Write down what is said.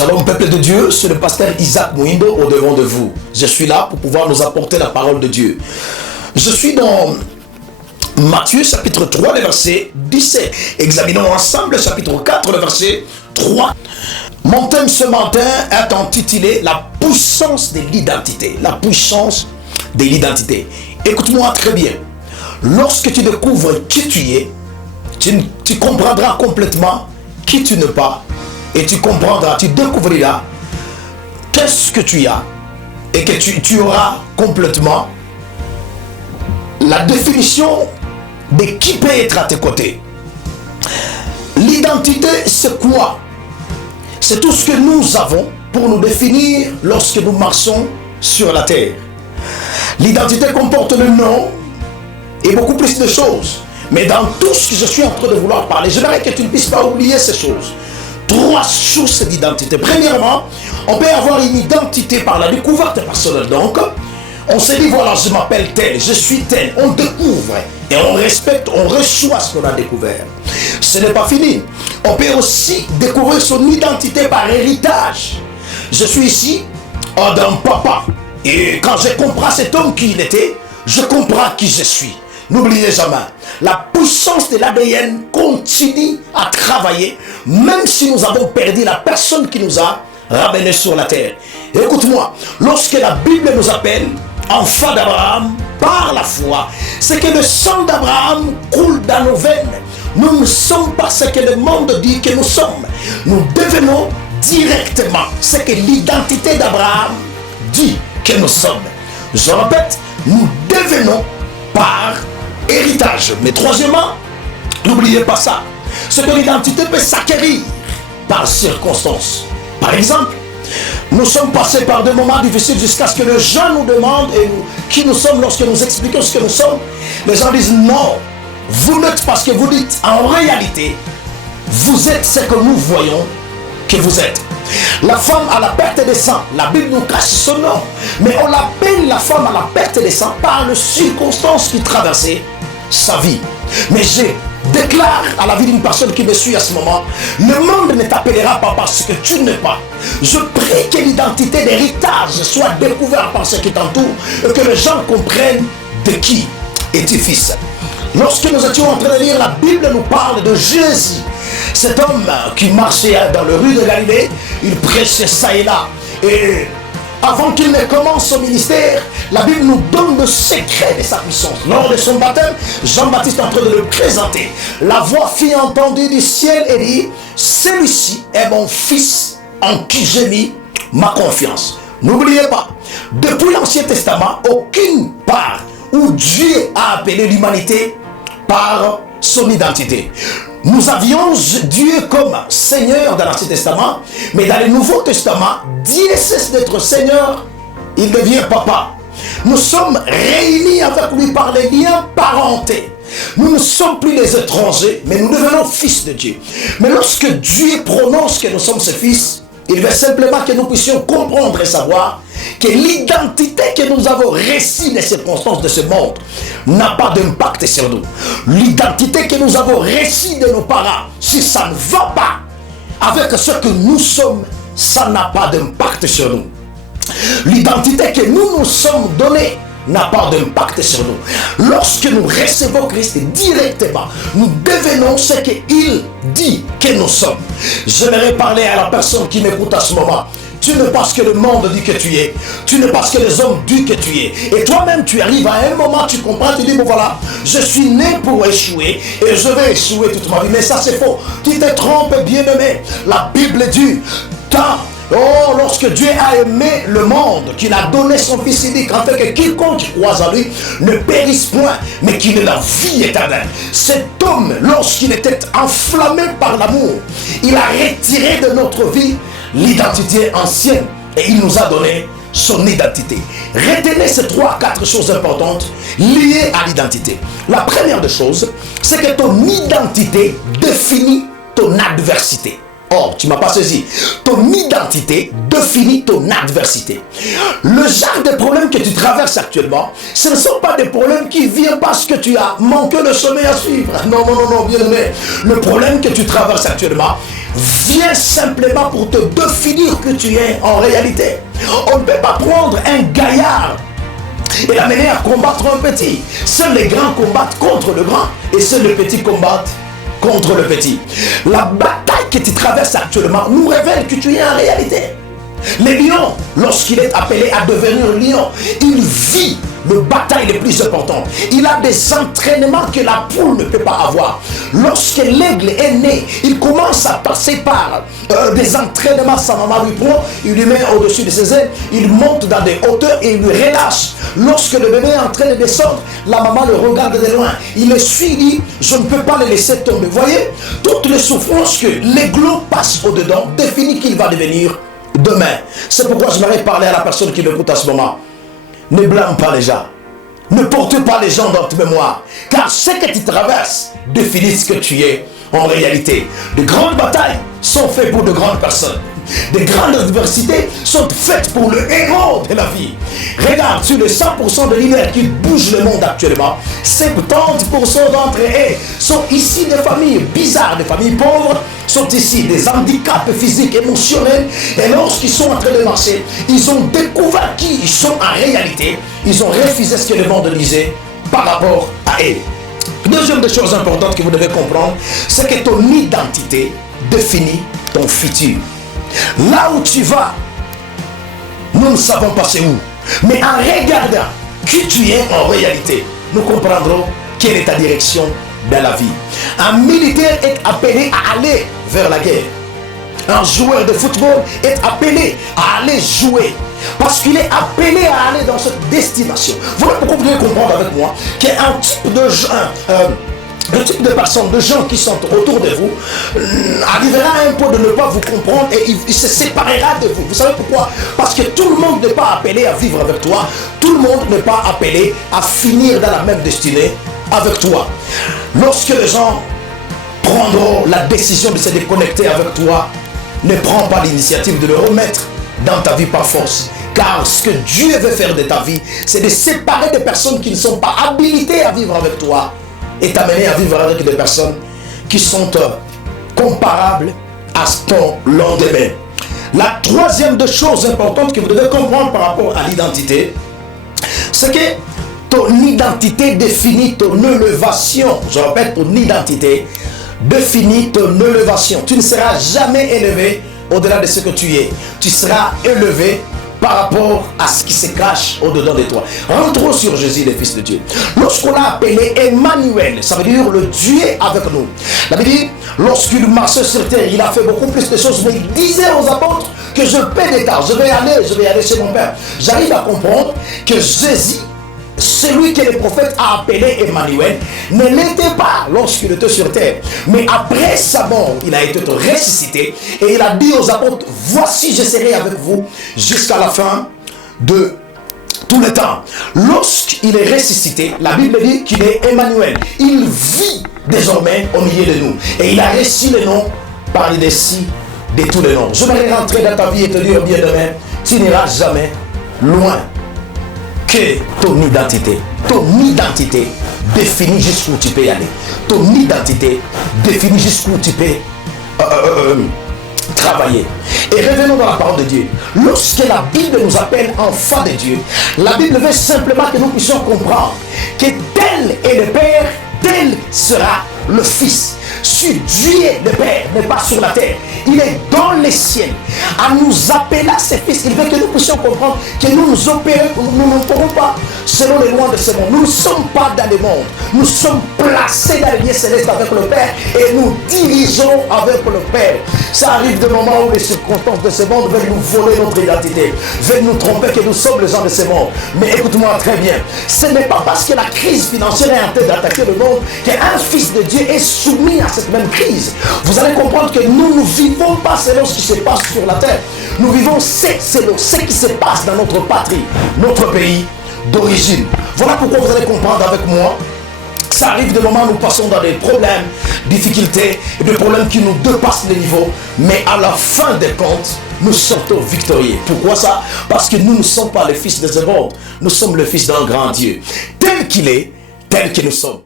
Shalom peuple de Dieu, c'est le pasteur Isaac Mouindo au devant de vous. Je suis là pour pouvoir nous apporter la parole de Dieu. Je suis dans Matthieu chapitre 3, le verset 17. Examinons ensemble le chapitre 4, le verset 3. Mon thème ce matin est intitulé La puissance de l'identité. La puissance de l'identité. Écoute-moi très bien. Lorsque tu découvres qui tu es, tu comprendras complètement qui tu n'es pas. Et tu comprendras, tu découvriras qu'est-ce que tu as. Et que tu auras complètement la définition de qui peut être à tes côtés. L'identité, c'est quoi? C'est tout ce que nous avons pour nous définir lorsque nous marchons sur la terre. L'identité comporte le nom et beaucoup plus de choses. Mais dans tout ce que je suis en train de vouloir parler, j'aimerais que tu ne puisses pas oublier ces choses. 3 sources d'identité. Premièrement, on peut avoir une identité par la découverte personnelle. Donc, on se dit, voilà, je m'appelle tel, je suis tel. On découvre et on respecte, on reçoit ce qu'on a découvert. Ce n'est pas fini. On peut aussi découvrir son identité par héritage. Je suis ici d'un papa. Et quand je comprends cet homme qui il était, je comprends qui je suis. N'oubliez jamais, la puissance de l'ADN continue à travailler, même si nous avons perdu la personne qui nous a ramenés sur la terre. Écoute-moi, lorsque la Bible nous appelle enfants d'Abraham par la foi, c'est que le sang d'Abraham coule dans nos veines. Nous ne sommes pas ce que le monde dit que nous sommes. Nous devenons directement ce que l'identité d'Abraham dit que nous sommes. Je répète, nous devenons par héritage. Mais troisièmement, n'oubliez pas ça, c'est que l'identité peut s'acquérir par circonstances. Par exemple, nous sommes passés par des moments difficiles jusqu'à ce que les gens nous demandent qui nous sommes lorsque nous expliquons ce que nous sommes. Les gens disent non, vous n'êtes pas ce que vous dites. En réalité, vous êtes ce que nous voyons que vous êtes. La femme à la perte de sang, la Bible nous cache son nom, mais on l'appelle la femme à la perte de sang par les circonstances qui traversaient sa vie. Mais je déclare à la vie d'une personne qui me suit à ce moment, le monde ne t'appellera pas parce que tu n'es pas. Je prie que l'identité d'héritage soit découverte par ce qui t'entoure et que les gens comprennent de qui es-tu fils. Lorsque nous étions en train de lire, la Bible nous parle de Jésus. Cet homme qui marchait dans le rue de Galilée, il prêchait ça et là. Et avant qu'il ne commence son ministère, la Bible nous donne le secret de sa puissance. Lors de son baptême, Jean-Baptiste est en train de le présenter. La voix fut entendue du ciel et dit, celui-ci est mon fils en qui j'ai mis ma confiance. N'oubliez pas, depuis l'Ancien Testament, aucune part où Dieu a appelé l'humanité par son identité. Nous avions Dieu comme Seigneur dans l'Ancien Testament, mais dans le Nouveau Testament, Dieu cesse d'être Seigneur, il devient papa. Nous sommes réunis avec lui par les liens parentés. Nous ne sommes plus les étrangers, mais nous devenons fils de Dieu. Mais lorsque Dieu prononce que nous sommes ses fils, il veut simplement que nous puissions comprendre et savoir que l'identité que nous avons reçue des circonstances de ce monde n'a pas d'impact sur nous. L'identité que nous avons reçue de nos parents, si ça ne va pas avec ce que nous sommes, ça n'a pas d'impact sur nous. L'identité que nous nous sommes donnée n'a pas d'impact sur nous. Lorsque nous recevons Christ directement, nous devenons ce qu'il dit que nous sommes. J'aimerais parler à la personne qui m'écoute à ce moment. Tu n'es pas ce que le monde dit que tu es. Tu n'es pas ce que les hommes disent que tu es. Et toi-même, tu arrives à un moment, tu comprends, tu dis, bon voilà, je suis né pour échouer et je vais échouer toute ma vie. Mais ça, c'est faux. Tu te trompes, bien-aimé. La Bible dit, oh, lorsque Dieu a aimé le monde, qu'il a donné son Fils unique, afin que quiconque croise en lui ne périsse point, mais qu'il ait la vie éternelle. Cet homme, lorsqu'il était enflammé par l'amour, il a retiré de notre vie l'identité ancienne et il nous a donné son identité. Retenez ces 3-4 choses importantes liées à l'identité. La première des choses, c'est que ton identité définit ton adversité. Or, tu ne m'as pas saisi. Ton identité définit ton adversité. Le genre de problèmes que tu traverses actuellement, ce ne sont pas des problèmes qui viennent parce que tu as manqué le chemin à suivre. Non, non, non, non, bien aimé. Le problème que tu traverses actuellement vient simplement pour te définir que tu es en réalité. On ne peut pas prendre un gaillard et l'amener à combattre un petit. Seuls les grands combattent contre le grand et seuls les petits combattent contre le petit. La bataille que tu traverses actuellement nous révèle que tu es en réalité. Le lion, lorsqu'il est appelé à devenir lion, il vit le bataille les plus importantes. Il a des entraînements que la poule ne peut pas avoir. Lorsque l'aigle est né, il commence à passer par des entraînements. Sa maman lui prend, il lui met au-dessus de ses ailes, il monte dans des hauteurs et il lui relâche. Lorsque le bébé est en train de descendre, la maman le regarde de loin. Il le suit, il dit, je ne peux pas le laisser tomber. Vous voyez, toutes les souffrances que l'aiglon passe au-dedans définit qu'il va devenir demain. C'est pourquoi je m'arrête parler à la personne qui m'écoute à ce moment. Ne blâme pas les gens. Ne porte pas les gens dans ta mémoire. Car ce que tu traverses définit ce que tu es en réalité. De grandes batailles sont faites pour de grandes personnes. De grandes adversités sont faites pour le héros de la vie. Regarde, sur les 100% de l'hiver qui bougent le monde actuellement, 70% d'entre eux sont ici des familles bizarres, des familles pauvres, sont ici des handicaps physiques, émotionnels. Et lorsqu'ils sont en train de marcher, ils ont découvert qui ils sont en réalité. Ils ont refusé ce que le monde disait par rapport à eux. Deuxième des choses importantes que vous devez comprendre, c'est que ton identité définit ton futur. Là où tu vas, nous ne savons pas c'est où. Mais en regardant qui tu es en réalité, nous comprendrons quelle est ta direction dans la vie. Un militaire est appelé à aller vers la guerre. Un joueur de football est appelé à aller jouer. Parce qu'il est appelé à aller dans cette destination. Voilà pourquoi vous devez comprendre avec moi qu'il y a un type de le type de personnes, de gens qui sont autour de vous, arrivera à un point de ne pas vous comprendre et il se séparera de vous. Vous savez pourquoi? Parce que tout le monde n'est pas appelé à vivre avec toi. Tout le monde n'est pas appelé à finir dans la même destinée avec toi. Lorsque les gens prendront la décision de se déconnecter avec toi, ne prends pas l'initiative de le remettre dans ta vie par force. Car ce que Dieu veut faire de ta vie, c'est de séparer des personnes qui ne sont pas habilitées à vivre avec toi et t'amener à vivre avec des personnes qui sont comparables à ton lendemain. La troisième des choses importantes que vous devez comprendre par rapport à l'identité, c'est que ton identité définit ton élévation. Je répète, ton identité définit ton élévation. Tu ne seras jamais élevé au-delà de ce que tu es. Tu seras élevé par rapport à ce qui se cache au-dedans de toi. Rentrons sur Jésus, le Fils de Dieu. Lorsqu'on l'a appelé Emmanuel, ça veut dire le Dieu avec nous. Ça veut dire, lorsqu'il marchait sur terre, il a fait beaucoup plus de choses, mais il disait aux apôtres que je paie des tâches, je vais aller chez mon Père. J'arrive à comprendre que Jésus, celui que le prophète a appelé Emmanuel, ne l'était pas lorsqu'il était sur terre. Mais après sa mort, il a été ressuscité et il a dit aux apôtres, voici je serai avec vous jusqu'à la fin de tout le temps. Lorsqu'il est ressuscité, la Bible dit qu'il est Emmanuel. Il vit désormais au milieu de nous. Et il a reçu le nom par le dessus de tous les noms. Je vais rentrer dans ta vie et te dire bien demain, tu n'iras jamais loin que ton identité. Ton identité définit jusqu'où tu peux y aller. Ton identité définit jusqu'où tu peux travailler. Et revenons dans la parole de Dieu. Lorsque la Bible nous appelle enfants de Dieu, la Bible veut simplement que nous puissions comprendre que tel est le Père, tel sera le Fils. Si Dieu le Père n'est pas sur la terre, il est dans les ciels. À nous appeler à ses fils, il veut que nous puissions comprendre que nous n'opérons pas selon les lois de ce monde. Nous ne sommes pas dans le monde. Nous sommes placés dans les lieux célestes avec le Père et nous dirigeons avec le Père. Ça arrive des moments où les circonstances de ce monde veulent nous voler notre identité, veulent nous tromper que nous sommes les gens de ce monde. Mais écoute-moi très bien, ce n'est pas parce que la crise financière est en train d'attaquer le monde qu'un fils de Dieu est soumis à cette même crise. Vous allez comprendre que nous ne vivons pas selon ce qui se passe sur la terre. Nous vivons selon ce qui se passe dans notre patrie, notre pays d'origine. Voilà pourquoi vous allez comprendre avec moi. Ça arrive des moments où nous passons dans des problèmes, difficultés, des problèmes qui nous dépassent les niveaux. Mais à la fin des comptes, nous sortons victorieux. Pourquoi ça? Parce que nous ne sommes pas les fils de ce monde. Nous sommes le fils d'un grand Dieu. Tel qu'il est, tel que nous sommes.